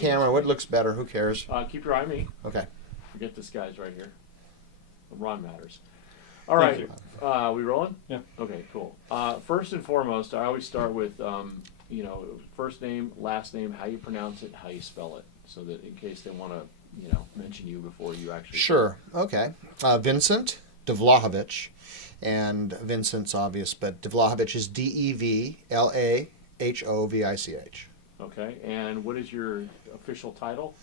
camera? What looks better? Who cares? Keep your eye on me. Okay. Forget this guy's right here. Ron matters. All right. We rolling? Yeah. Okay, cool. First and foremost, I always start with, first name, last name, how you pronounce it, how you spell it, so that in case they want to, mention you before you actually. Sure. Okay. Vincent Devlahovich, and Vincent's obvious, but Devlahovich is Devlahovich. Okay, and what is your official title?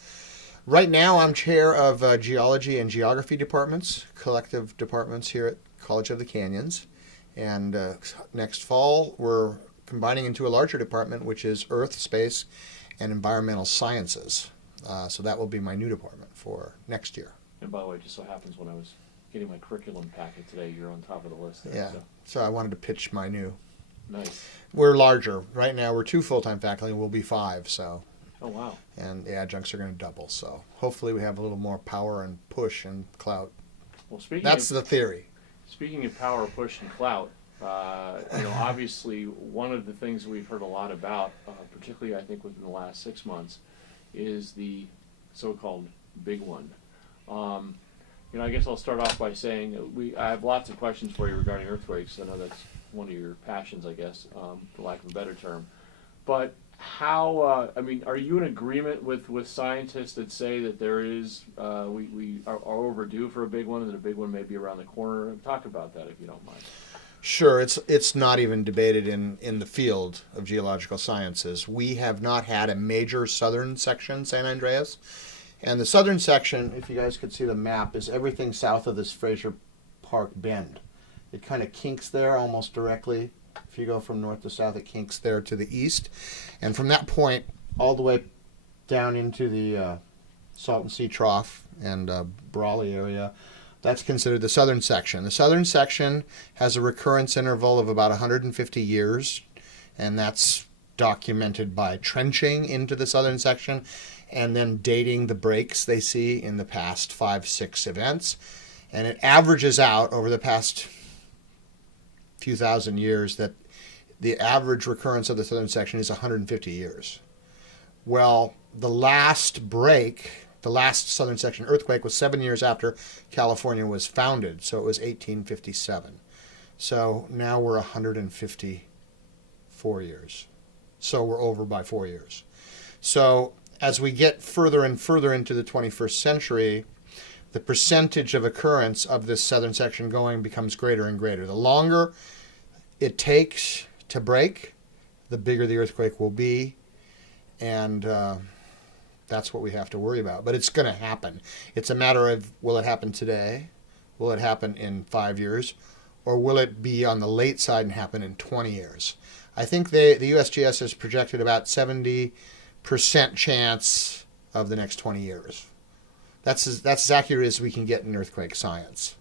Right now, I'm chair of geology and geography departments, collective departments here at College of the Canyons. And next fall, we're combining into a larger department, which is Earth, Space, and Environmental Sciences. So that will be my new department for next year. And by the way, it just so happens when I was getting my curriculum packet today, you're on top of the list there. Yeah. So I wanted to pitch my new. Nice. We're larger. Right now, we're 2 full-time faculty. We'll be 5, so. Oh, wow. And the adjuncts are going to double. So hopefully we have a little more power and push and clout. Well, That's the theory. Speaking of power, push, and clout, obviously one of the things we've heard a lot about, particularly I think within the last 6 months, is the so-called big one. I guess I'll start off by saying I have lots of questions for you regarding earthquakes. I know that's one of your passions, I guess, for lack of a better term. But how, are you in agreement with scientists that say that there is, we are overdue for a big one and that a big one may be around the corner? Talk about that if you don't mind. Sure, it's not even debated in the field of geological sciences. We have not had a major southern section, San Andreas. And the southern section, if you guys could see the map, is everything south of this Fraser Park bend. It kind of kinks there almost directly. If you go from north to south, it kinks there to the east. And from that point all the way down into the Salton Sea Trough and Brawley area, that's considered the southern section. The southern section has a recurrence interval of about 150 years, and that's documented by trenching into the southern section and then dating the breaks they see in the past 5-6 events. And it averages out over the past few thousand years that the average recurrence of the southern section is 150 years. Well, the last break, the last southern section earthquake, was 7 years after California was founded, so it was 1857. So now we're 154 years. So we're over by 4 years. So as we get further and further into the 21st century, the percentage of occurrence of this southern section going becomes greater and greater. The longer it takes to break, the bigger the earthquake will be, and that's what we have to worry about. But it's going to happen. It's a matter of, will it happen today? Will it happen in 5 years? Or will it be on the late side and happen in 20 years? I think the USGS has projected about 70% chance of the next 20 years. That's as accurate as we can get in earthquake science.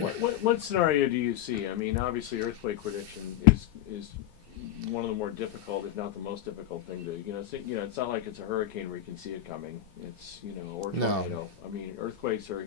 What scenario do you see? Obviously earthquake prediction is one of the more difficult, if not the most difficult thing to, it's not like it's a hurricane where you can see it coming. It's, or tornado. No. Earthquakes are,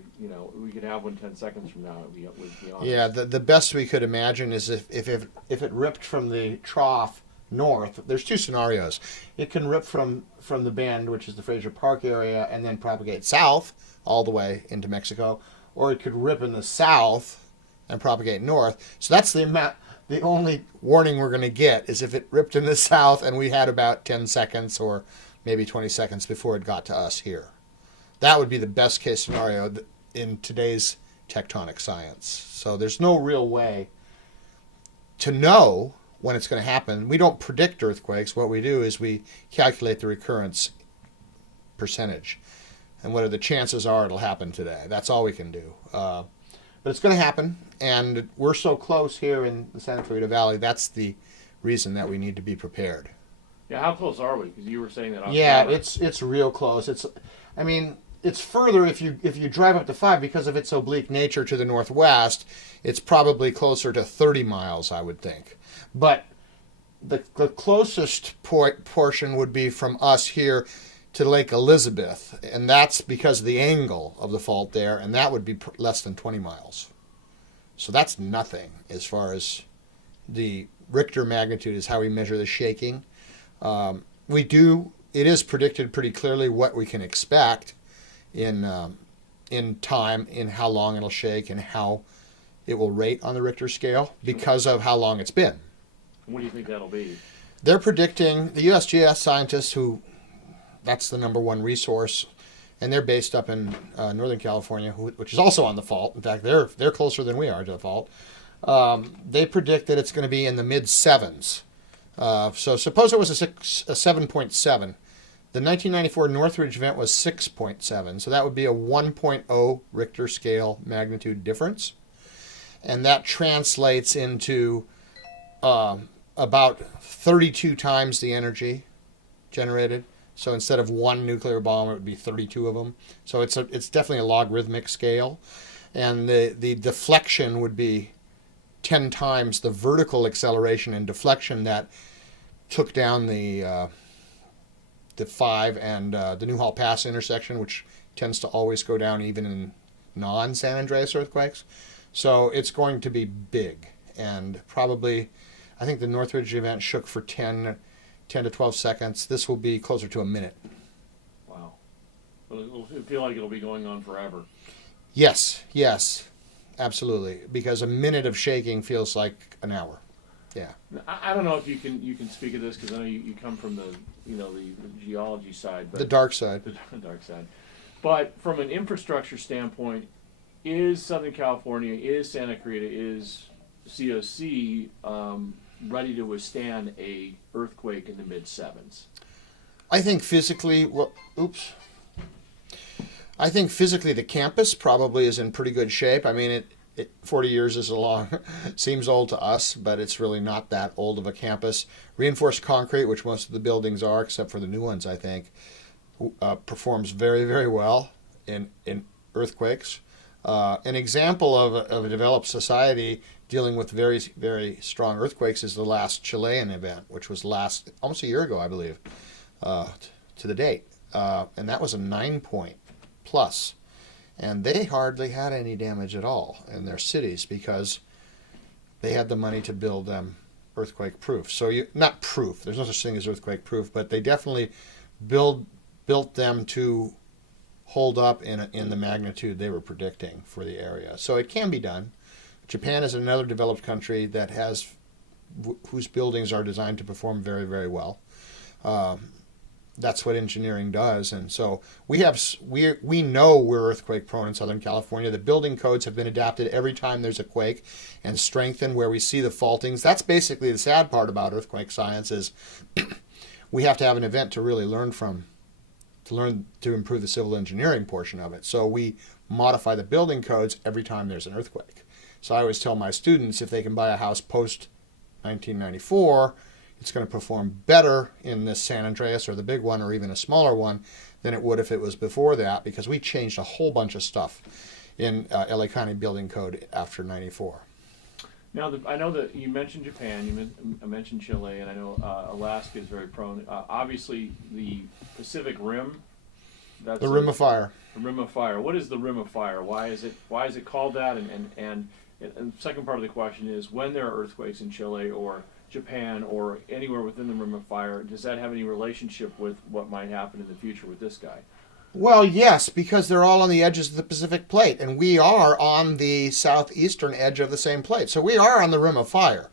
we could have one 10 seconds from now, would be honest. Yeah, the best we could imagine is if it ripped from the trough north, there's 2 scenarios. It can rip from the bend, which is the Fraser Park area, and then propagate south all the way into Mexico, or it could rip in the south and propagate north. So that's the only warning we're going to get is if it ripped in the south and we had about 10 seconds or maybe 20 seconds before it got to us here. That would be the best case scenario in today's tectonic science. So there's no real way to know when it's going to happen. We don't predict earthquakes. What we do is we calculate the recurrence percentage and what the chances are it'll happen today. That's all we can do. But it's going to happen, and we're so close here in the Santa Clarita Valley. That's the reason that we need to be prepared. Yeah, how close are we? Because you were saying that. It's real close. It's further if you drive up to 5 because of its oblique nature to the northwest. It's probably closer to 30 miles, I would think. But the closest portion would be from us here to Lake Elizabeth, and that's because of the angle of the fault there, and that would be less than 20 miles. So that's nothing as far as the Richter magnitude is how we measure the shaking. We do it is predicted pretty clearly what we can expect in time, in how long it'll shake and how it will rate on the Richter scale because of how long it's been. What do you think that'll be? They're predicting, the USGS scientists, who that's the number one resource, and they're based up in Northern California, which is also on the fault. In fact, they're closer than we are to the fault. They predict that it's going to be in the mid sevens. So suppose it was a 7.7. The 1994 Northridge event was 6.7, so that would be a 1.0 Richter scale magnitude difference. And that translates into about 32 times the energy generated. So instead of one nuclear bomb, it would be 32 of them. So it's definitely a logarithmic scale. And the deflection would be 10 times the vertical acceleration and deflection that took down the 5 and the Newhall Pass intersection, which tends to always go down even in non-San Andreas earthquakes. So it's going to be big. And probably, I think the Northridge event shook for 10 to 12 seconds. This will be closer to a minute. Wow. It'll feel like it'll be going on forever. Yes, absolutely. Because a minute of shaking feels like an hour. Yeah. I don't know if you can speak of this because I know you come from the geology side, but The dark side. the dark side. But from an infrastructure standpoint, is Southern California, is Santa Clarita, is COC ready to withstand a earthquake in the mid sevens? I think physically, I think physically the campus probably is in pretty good shape. I mean, 40 years is a long, seems old to us, but it's really not that old of a campus. Reinforced concrete, which most of the buildings are, except for the new ones, I think, performs very, very well in earthquakes. An example of a developed society dealing with very, very strong earthquakes is the last Chilean event, which was almost a year ago, I believe, to the date. And that was a 9-point plus. And they hardly had any damage at all in their cities because they had the money to build them earthquake proof. So not proof, there's no such thing as earthquake proof, but they definitely built them to hold up in the magnitude they were predicting for the area. So it can be done. Japan is another developed country that whose buildings are designed to perform very, very well. That's what engineering does, and so we know we're earthquake prone in Southern California. The building codes have been adapted every time there's a quake and strengthened where we see the faultings. That's basically the sad part about earthquake science is we have to have an event to really learn from, to improve the civil engineering portion of it. So we modify the building codes every time there's an earthquake. So I always tell my students if they can buy a house post 1994, it's going to perform better in this San Andreas or the big one or even a smaller one than it would if it was before that, because we changed a whole bunch of stuff in LA County Building Code after 94. Now, I know that you mentioned Japan, you mentioned Chile, and I know Alaska is very prone. Obviously, the Pacific Rim. That's the Rim of Fire. The Rim of Fire. What is the Rim of Fire? Why is it called that? And the second part of the question is, when there are earthquakes in Chile or Japan or anywhere within the Rim of Fire, does that have any relationship with what might happen in the future with this guy? Well, yes, because they're all on the edges of the Pacific Plate, and we are on the southeastern edge of the same plate. So we are on the Rim of Fire.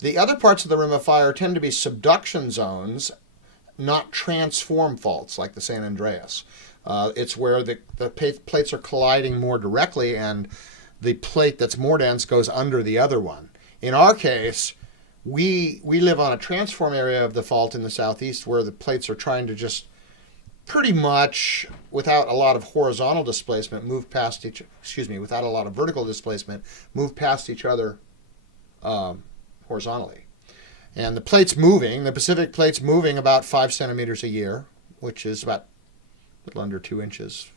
The other parts of the Rim of Fire tend to be subduction zones, not transform faults like the San Andreas. It's where the plates are colliding more directly, and the plate that's more dense goes under the other one. In our case, we live on a transform area of the fault in the southeast where the plates are trying to just pretty much, without a lot of horizontal displacement, without a lot of vertical displacement, move past each other horizontally. And the Pacific plate's moving about 5 centimeters a year, which is about a little under 2 inches.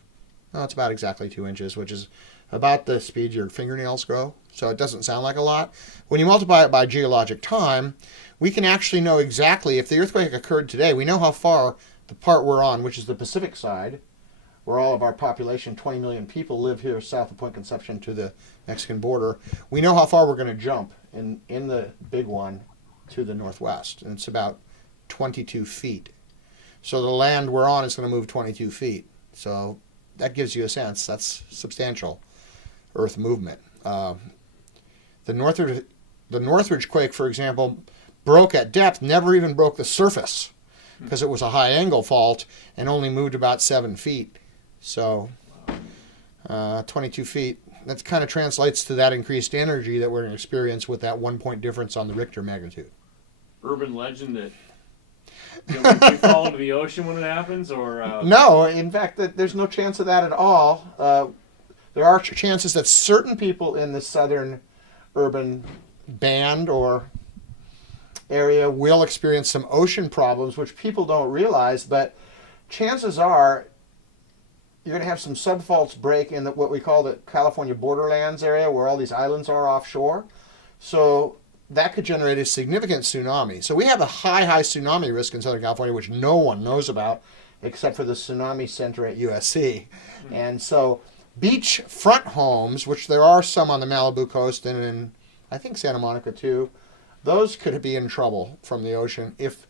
No, it's about exactly 2 inches, which is about the speed your fingernails grow. So it doesn't sound like a lot. When you multiply it by geologic time, we can actually know exactly if the earthquake occurred today. We know how far the part we're on, which is the Pacific side, where all of our population, 20 million people, live here south of Point Conception to the Mexican border. We know how far we're going to jump in the big one to the northwest, and it's about 22 feet. So the land we're on is going to move 22 feet. So that gives you a sense. That's substantial Earth movement. The Northridge quake, for example, broke at depth, never even broke the surface because it was a high angle fault and only moved about 7 feet. So 22 feet. That kind of translates to that increased energy that we're going to experience with that 1 point difference on the Richter magnitude. Urban legend that we fall into the ocean when it happens, or No, in fact, there's no chance of that at all. There are chances that certain people in the southern urban band or area will experience some ocean problems, which people don't realize, but chances are you're going to have some subfaults break in what we call the California borderlands area where all these islands are offshore. So that could generate a significant tsunami. So we have a high tsunami risk in Southern California, which no one knows about except for the Tsunami Center at USC. And so beach front homes, which there are some on the Malibu coast and in, I think, Santa Monica too, those could be in trouble from the ocean if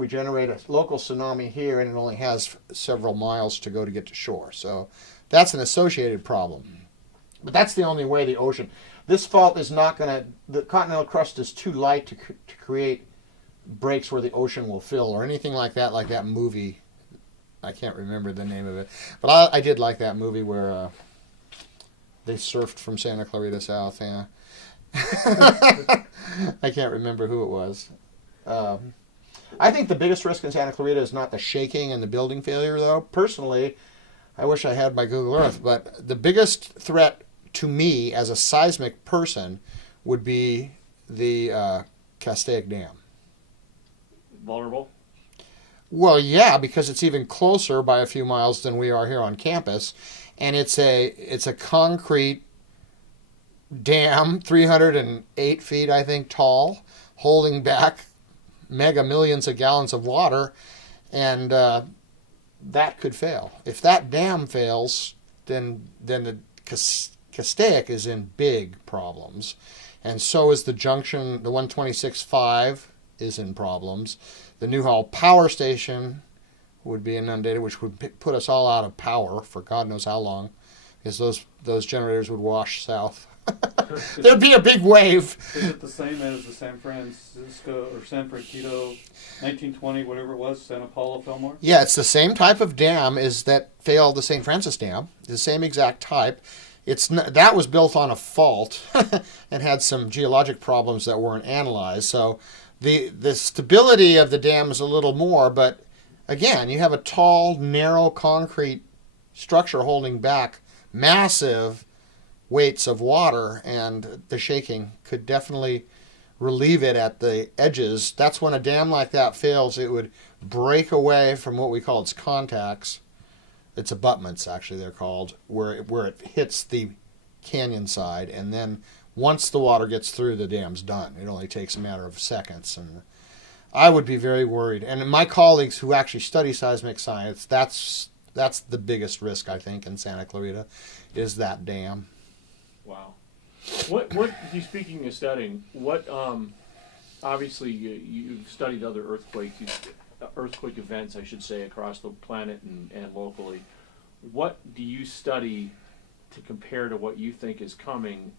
we generate a local tsunami here and it only has several miles to go to get to shore. So that's an associated problem. But that's the only way the ocean... This fault is not going to... The continental crust is too light to create breaks where the ocean will fill or anything like that movie. I can't remember the name of it. But I did like that movie where they surfed from Santa Clarita South. Yeah. I can't remember who it was. I think the biggest risk in Santa Clarita is not the shaking and the building failure, though. Personally, I wish I had my Google Earth, but the biggest threat to me as a seismic person would be the Castaic Dam. vulnerable. Well, yeah, because it's even closer by a few miles than we are here on campus, and it's a concrete dam, 308 feet, I think, tall, holding back mega millions of gallons of water, and that could fail. If that dam fails, then the Castaic is in big problems, and so is the junction. The 126.5 is in problems. The Newhall Power Station would be inundated, which would put us all out of power for God knows how long, because those generators would wash south. There'd be a big wave. Is it the same as the San Francisco or San Francisco 1920, whatever it was, Santa Paula Fillmore? Yeah, it's the same type of dam as that failed the St. Francis Dam. The same exact type. That was built on a fault and had some geologic problems that weren't analyzed. So the stability of the dam is a little more, but again, you have a tall, narrow concrete structure holding back massive weights of water, and the shaking could definitely relieve it at the edges. That's when a dam like that fails, it would break away from what we call its contacts. Its abutments, actually, they're called, where it hits the canyon side, and then once the water gets through, the dam's done. It only takes a matter of seconds, and I would be very worried. And my colleagues who actually study seismic science, that's the biggest risk, I think, in Santa Clarita, is that dam. Wow. What speaking of studying, what obviously you've studied other earthquake events, I should say, across the planet and locally. What do you study to compare to what you think is coming,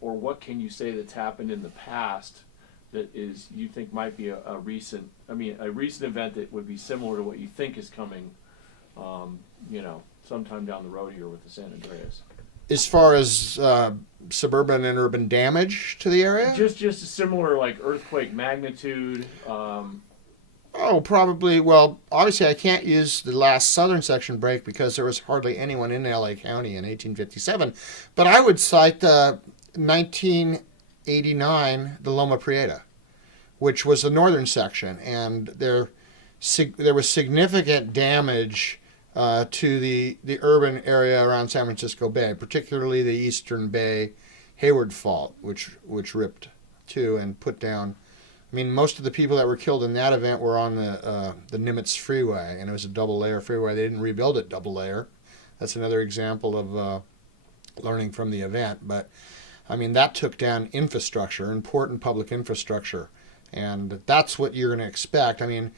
or what can you say that's happened in the past that is you think might be a recent event that would be similar to what you think is coming, sometime down the road here with the San Andreas? As far as suburban and urban damage to the area? Just a similar, like, earthquake magnitude. Oh, probably. Well, obviously I can't use the last southern section break because there was hardly anyone in LA County in 1857. But I would cite 1989, the Loma Prieta, which was the northern section. And there was significant damage to the urban area around San Francisco Bay, particularly the Eastern Bay Hayward Fault, which ripped too and put down. I mean, most of the people that were killed in that event were on the Nimitz Freeway, and it was a double-layer freeway. They didn't rebuild it double-layer. That's another example of learning from the event. But, I mean, that took down infrastructure, important public infrastructure, and that's what you're going to expect. I mean,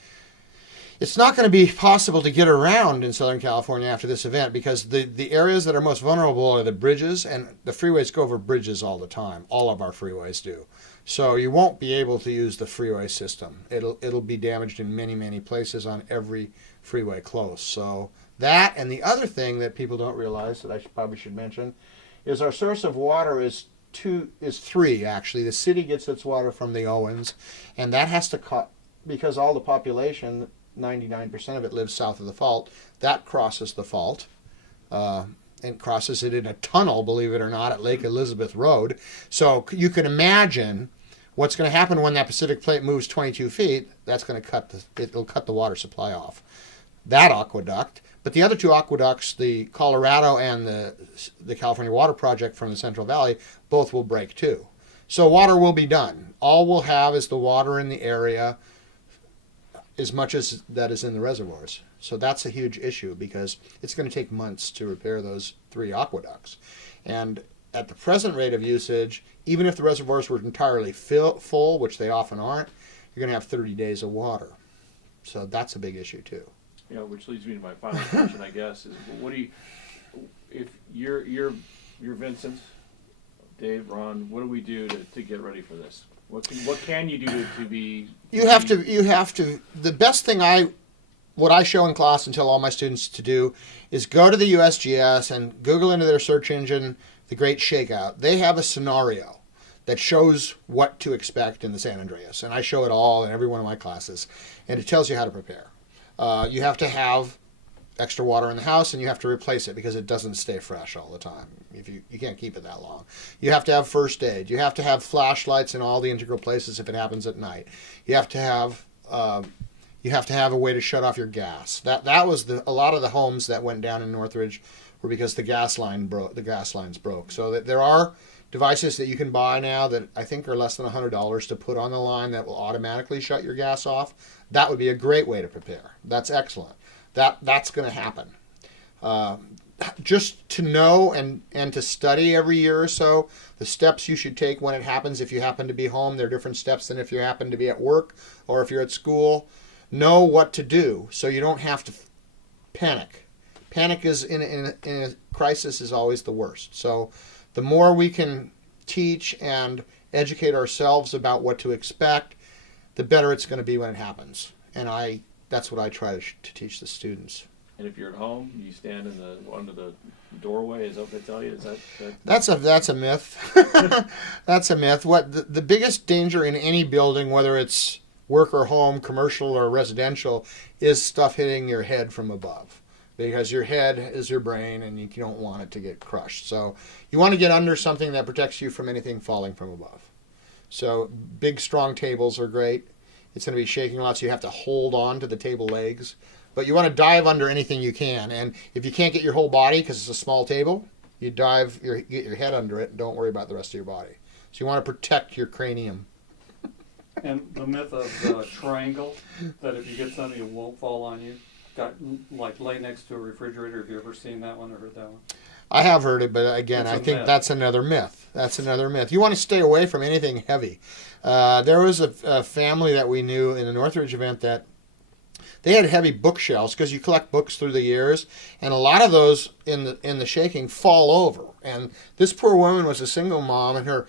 it's not going to be possible to get around in Southern California after this event because the areas that are most vulnerable are the bridges, and the freeways go over bridges all the time. All of our freeways do. So you won't be able to use the freeway system. It'll be damaged in many, many places on every freeway close. So that, and the other thing that people don't realize that I probably should mention is our source of water is three actually. The city gets its water from the Owens, and that has to cut because all the population, 99% of it lives south of the fault. That crosses the fault and crosses it in a tunnel, believe it or not, at Lake Elizabeth Road. So you can imagine what's going to happen when that Pacific Plate moves 22 feet. That's going to it'll cut the water supply off. That aqueduct. But the other two aqueducts, the Colorado and the California Water Project from the Central Valley, both will break too. So water will be done. All we'll have is the water in the area as much as that is in the reservoirs. So that's a huge issue because it's going to take months to repair those three aqueducts. And at the present rate of usage, even if the reservoirs were entirely full, which they often aren't, you're going to have 30 days of water. So that's a big issue too. Yeah, which leads me to my final question, I guess, is what do you, if you're Vincent, Dave, Ron, what do we do to get ready for this? What can you do to be? You have to. The best thing what I show in class and tell all my students to do is go to the USGS and Google into their search engine the Great Shakeout. They have a scenario that shows what to expect in the San Andreas, and I show it all in every one of my classes, and it tells you how to prepare. You have to have extra water in the house, and you have to replace it because it doesn't stay fresh all the time. If you can't keep it that long. You have to have first aid. You have to have flashlights in all the integral places if it happens at night. You have to have a way to shut off your gas. That was a lot of the homes that went down in Northridge were because the gas lines broke. So that there are devices that you can buy now that I think are less than $100 to put on the line that will automatically shut your gas off. That would be a great way to prepare. That's excellent. That's going to happen. Just to know and to study every year or so the steps you should take when it happens. If you happen to be home, there are different steps than if you happen to be at work or if you're at school. Know what to do so you don't have to panic. Panic is in a crisis is always the worst. So the more we can teach and educate ourselves about what to expect, the better it's going to be when it happens. And that's what I try to teach the students. And if you're at home, you stand under the doorway. Is that what they tell you? That's a myth. That's a myth. What the biggest danger in any building, whether it's work or home, commercial or residential, is stuff hitting your head from above. Because your head is your brain, and you don't want it to get crushed. So you want to get under something that protects you from anything falling from above. So big, strong tables are great. It's going to be shaking a lot, so you have to hold on to the table legs. But you want to dive under anything you can. And if you can't get your whole body because it's a small table, you get your head under it and don't worry about the rest of your body. So you want to protect your cranium. And the myth of the triangle, that if you get something, it won't fall on you. Lay next to a refrigerator. Have you ever seen that one or heard that one? I have heard it, but again, I think that's another myth. That's another myth. You want to stay away from anything heavy. There was a family that we knew in the Northridge event that they had heavy bookshelves because you collect books through the years, and a lot of those in the shaking fall over. And this poor woman was a single mom, and her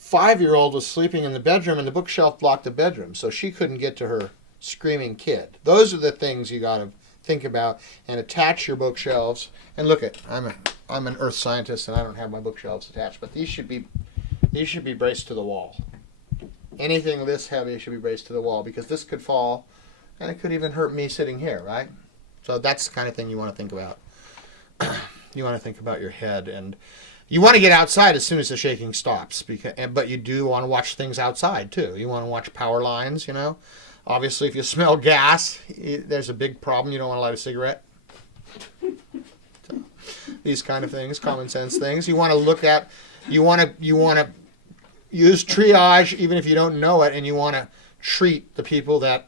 5-year-old was sleeping in the bedroom, and the bookshelf blocked the bedroom, so she couldn't get to her screaming kid. Those are the things you got to think about and attach your bookshelves. And look I'm an earth scientist and I don't have my bookshelves attached, but these should be braced to the wall. Anything this heavy should be braced to the wall because this could fall and it could even hurt me sitting here, right? So that's the kind of thing you want to think about. You want to think about your head, and you want to get outside as soon as the shaking stops, but you do want to watch things outside too. You want to watch power lines, Obviously, if you smell gas, there's a big problem. You don't want to light a cigarette. So, these kind of things, common sense things. You want to look at, you want to use triage even if you don't know it, and you want to treat the people that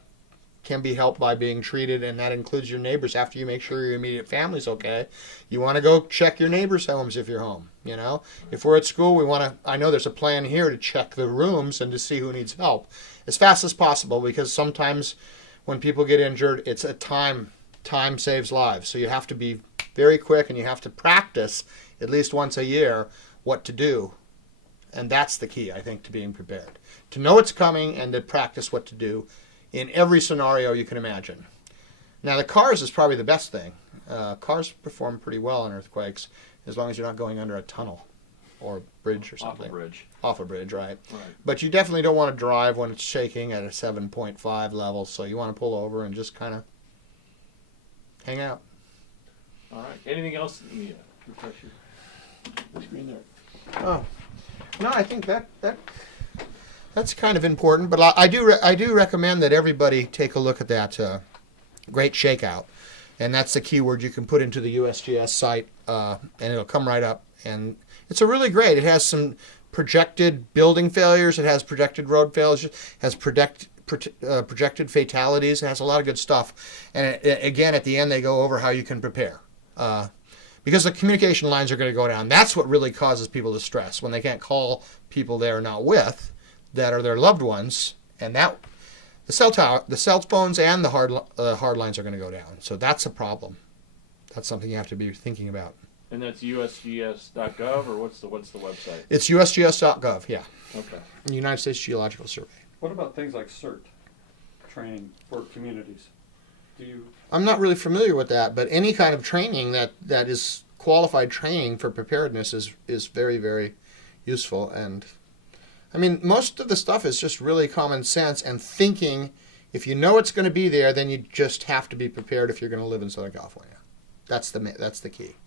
can be helped by being treated, and that includes your neighbors. After you make sure your immediate family's okay, you want to go check your neighbors' homes if you're home. If we're at school, I know there's a plan here to check the rooms and to see who needs help as fast as possible, because sometimes when people get injured, it's a time saves lives. So you have to be very quick, and you have to practice at least once a year what to do. And that's the key, I think, to being prepared. To know it's coming and to practice what to do in every scenario you can imagine. Now, the cars is probably the best thing. Cars perform pretty well in earthquakes as long as you're not going under a tunnel or a bridge or something. Off a bridge. Off a bridge, right. Right. But you definitely don't want to drive when it's shaking at a 7.5 level, so you want to pull over and just kind of hang out. All right. Anything else? Yeah. Refresh your screen there. Oh, no, I think that's kind of important. But I do recommend that everybody take a look at that Great Shakeout, and that's the keyword you can put into the USGS site, and it'll come right up. And it's a really great. It has some projected building failures. It has projected road failures. It has projected fatalities. It has a lot of good stuff. And again, at the end, they go over how you can prepare. Because the communication lines are going to go down. That's what really causes people to stress, when they can't call people they're not with that are their loved ones. And that the cell phones and the hard lines are going to go down. So that's a problem. That's something you have to be thinking about. And that's USGS.gov, or what's the website? It's USGS.gov, yeah. Okay. United States Geological Survey. What about things like CERT training for communities? Do you? I'm not really familiar with that, but any kind of training that is qualified training for preparedness is very, very useful. And I mean, most of the stuff is just really common sense and thinking. If you know it's going to be there, then you just have to be prepared if you're going to live in Southern California. That's the key.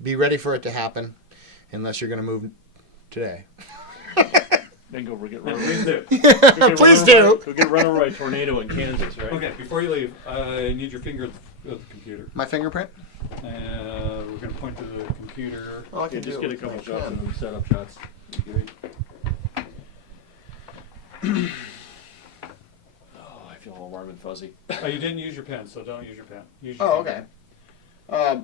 Be ready for it to happen, unless you're going to move today. Then go get No, run please do. Please do. Go get run over by a tornado in Kansas, right? Okay, before you leave, I need your finger at the computer. My fingerprint? We're going to point to the computer. Oh, I Yeah, can just do get a it couple with my shots pen. and set up shots. Oh, I feel all warm and fuzzy. Oh, you didn't use your pen, so don't use your pen. Use your Oh, finger. okay.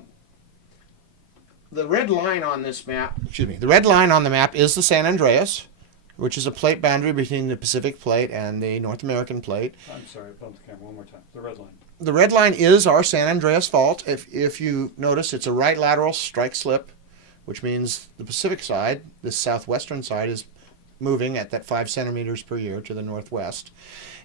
The red line on this map, the red line on the map is the San Andreas, which is a plate boundary between the Pacific Plate and the North American Plate. I'm sorry, bump the camera one more time. The red line. The red line is our San Andreas Fault. If you notice, it's a right lateral strike slip, which means the Pacific side, the southwestern side, is moving at that 5 centimeters per year to the northwest.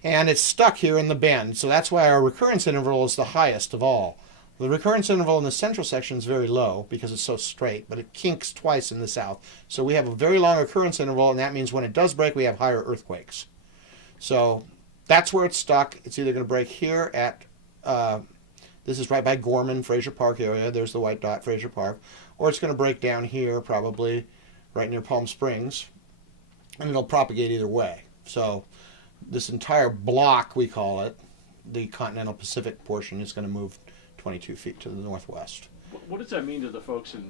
And it's stuck here in the bend, so that's why our recurrence interval is the highest of all. The recurrence interval in the central section is very low because it's so straight, but it kinks twice in the south. So we have a very long recurrence interval, and that means when it does break, we have higher earthquakes. So that's where it's stuck. It's either going to break here at, this is right by Gorman, Fraser Park area. There's the white dot, Fraser Park. Or it's going to break down here, probably right near Palm Springs, and it'll propagate either way. So this entire block, we call it, the continental Pacific portion, is going to move 22 feet to the northwest. What does that mean to the folks in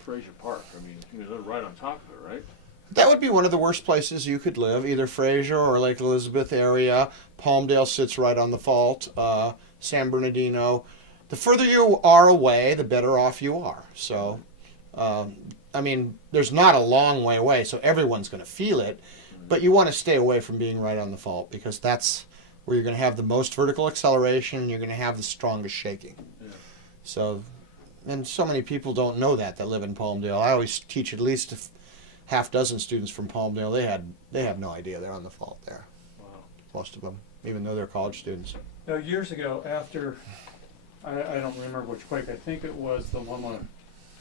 Fraser Park? I mean, they're right on top of it, right? That would be one of the worst places you could live, either Fraser or Lake Elizabeth area. Palmdale sits right on the fault. San Bernardino. The further you are away, the better off you are. So, I mean, there's not a long way away, so everyone's going to feel it. But you want to stay away from being right on the fault because that's where you're going to have the most vertical acceleration and you're going to have the strongest shaking. Yeah. So, and so many people don't know that live in Palmdale. I always teach at least a half dozen students from Palmdale. They have no idea they're on the fault there. Wow. Most of them, even though they're college students. Now, years ago, after, I don't remember which quake, I think it was the Loma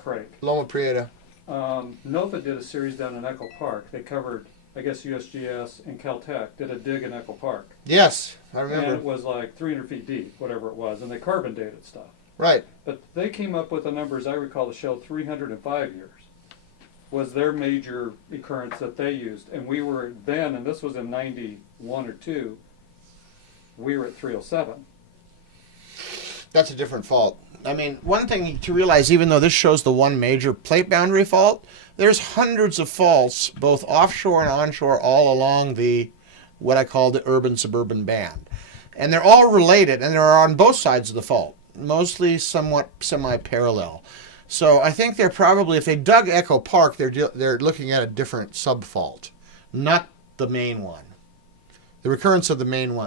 Quake. Loma Prieta. NOFA did a series down in Echo Park. They covered, I guess, USGS and Caltech did a dig in Echo Park. Yes, I And remember. it was like 300 feet deep, whatever it was, and they carbon dated stuff. Right. But they came up with the numbers I recall to show 305 years was their major occurrence that they used. And we were then, and this was in 91 or 2, we were at 307. That's a different fault. I mean, one thing to realize, even though this shows the one major plate boundary fault, there's hundreds of faults, both offshore and onshore, all along the, what I call the urban-suburban band. And they're all related, and they're on both sides of the fault, mostly somewhat semi-parallel. So I think they're probably, if they dug Echo Park, they're looking at a different sub-fault, not the main one. The recurrence of the main one.